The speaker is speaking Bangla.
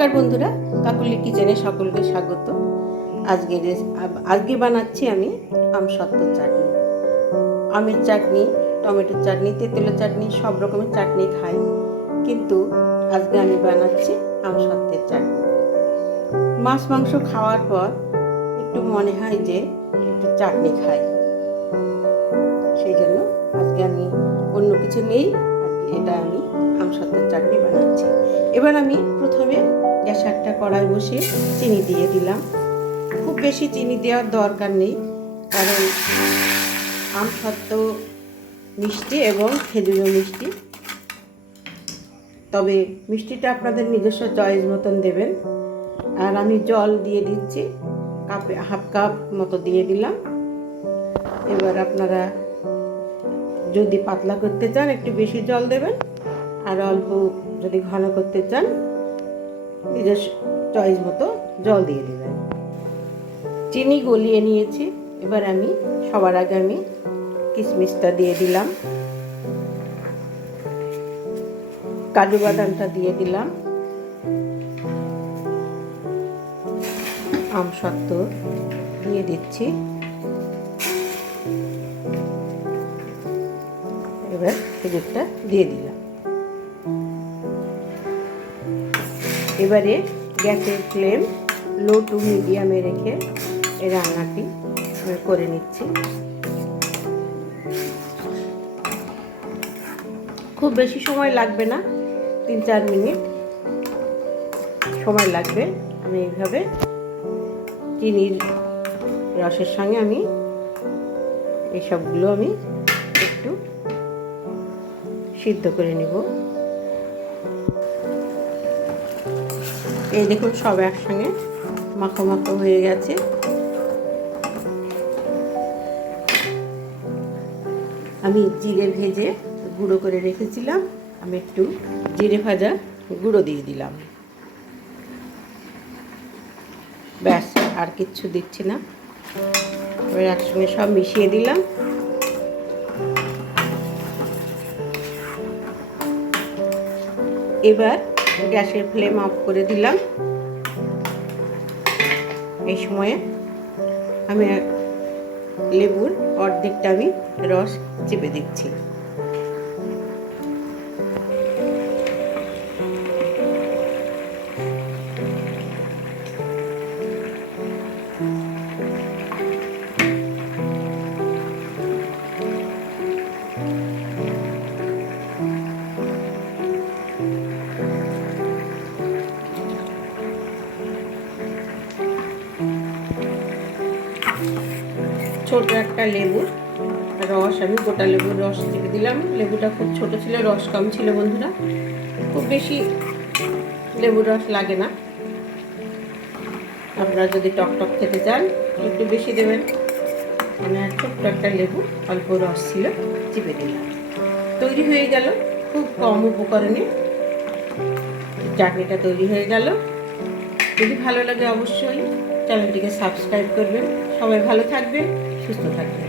নমস্কার বন্ধুরা, কাকুলি কিচেনে সকলকে স্বাগত। আজকে বানাচ্ছি আমি আমসত্ত্ব চাটনি। আমের চাটনি, টমেটোর চাটনি, তেঁতুলের চাটনি, সব রকমের চাটনি খাই, কিন্তু আজকে আমি বানাচ্ছি আমসত্ত্বের চাটনি। মাছ মাংস খাওয়ার পর একটু মনে হয় যে একটু চাটনি খাই, সেই জন্য আজকে আমি অন্য কিছু নেই, আজকে এটা আমি আমসত্ত্বের চাটনি বানাচ্ছি। এবার আমি প্রথমে গ্যাসে একটা কড়াই বসিয়ে চিনি দিয়ে দিলাম। খুব বেশি চিনি দেওয়ার দরকার নেই, কারণ আমসত্ত্ব মিষ্টি এবং খেজুরও মিষ্টি, তবে মিষ্টিটা আপনাদের নিজস্ব চয়েস মতন দেবেন। আর আমি জল দিয়ে দিচ্ছি, কাপে হাফ কাপ মতো দিয়ে দিলাম। এবার আপনারা যদি পাতলা করতে চান একটু বেশি জল দেবেন, আর অল্প যদি ঘন করতে চান নিজের চয়েস মতো জল দিয়ে দেবেন। চিনি গলিয়ে নিয়েছি। এবার আমি সবার আগে কিশমিশটা দিয়ে দিলাম, কাজু বাদামটা দিয়ে দিলাম, আমসত্ত্ব দিয়ে দিচ্ছি। এবার খেজুরটা দিয়ে দিলাম। এবারে গ্যাসের ফ্লেম লো টু মিডিয়ামে রেখে এই রান্নাটি করে নিচ্ছি। খুব বেশি সময় লাগবে না, 3-4 মিনিট সময় লাগবে। আমি এইভাবে চিনির রসের সঙ্গে এই সবগুলো একটু সিদ্ধ করে নিব। এই দেখুন, সব একসঙ্গে মাখো মাখো হয়ে গেছে। আমি জিরে ভেজে গুঁড়ো করে রেখেছিলাম, আমি একটু জিরে ভাজা গুঁড়ো দিয়ে দিলাম। ব্যাস, আর কিচ্ছু দিচ্ছি না। এবার একসঙ্গে সব মিশিয়ে দিলাম। এবার গ্যাসের ফ্লেম অফ করে দিলাম। এই সময়ে আমি লেবুর অর্ধেকটা রস চেপে দিচ্ছি। ছোট একটা লেবুর রস, আমি গোটা লেবুর রস চেপে দিলাম। লেবুটা খুব ছোট ছিল, রস কম ছিল বন্ধুরা, খুব বেশি লেবুর রস লাগে না। আপনারা যদি টক টক খেতে চান একটু বেশি দেবেন। আমি আর ছোট্ট একটা লেবু অল্প রস ছিল চেপে দিলাম। তৈরি হয়ে গেল খুব কম উপকরণে চাটনিটা তৈরি হয়ে গেল। যদি ভালো লাগে অবশ্যই চ্যানেলটিকে সাবস্ক্রাইব করবেন। সবাই ভালো থাকবেন, সুস্থ থাকবেন।